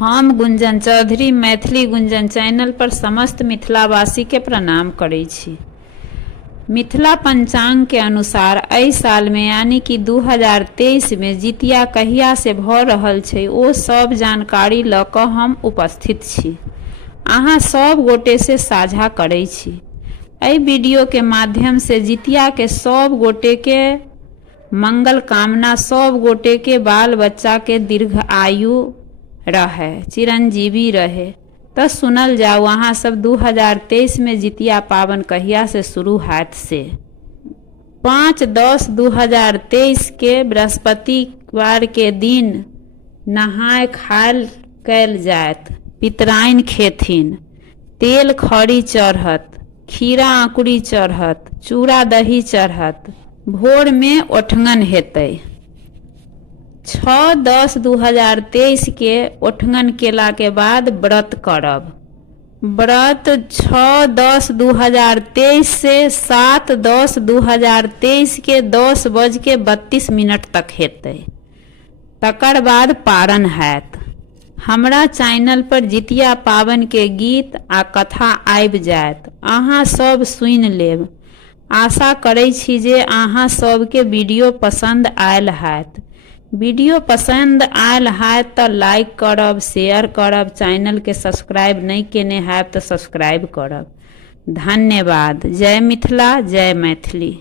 हम गुंजन चौधरी मैथिली गुंजन चैनल पर समस्त मिथिलावासी के प्रणाम करै छी। मिथिला पंचांग के अनुसार एहि साल में यानी कि 2023 में जितिया कहिया से भ रहल छै ओ सब जानकारी ल क हम उपस्थित छी, अहाँ सब गोटे से साझा करै छी। एहि वीडियो के माध्यम से जितिया के सब गोटे के मंगल कामना, सब गोटे के बाल बच्चा के दीर्घ आयु रहे, चिरंजीवी रहे। तो सुनल जाओ अहाँ सब 2023 में जितिया पावन कहिया से शुरू हैत से। 5/10/2023 के बृहस्पतिवार के दिन नहाय खाय कैल जायत, पितराइन खेथिन, तेल खड़ी चढ़त, खीरा आंकुरी चढ़त, चूड़ा दही चढ़त, भोर में ओठंगन हेतै। 6/10/2023 के ओठंगन केला के बाद व्रत करब। व्रत 6/10/2023 से 7/10/2023 के 10:32 तक हेतै। तकर बाद पारण हैत। हमरा चैनल पर जितिया पावन के गीत आ कथा आबि जायत, अहाँ सब सुनि लेब। आशा करै छी जे अहाँ सबके वीडियो पसंद आयल हैत। वीडियो पसंद आयल है तो लाइक करब, शेयर करब, चैनल के सब्सक्राइब नहीं केने है तो सब्सक्राइब करब। धन्यवाद। जय मिथिला, जय मैथिली।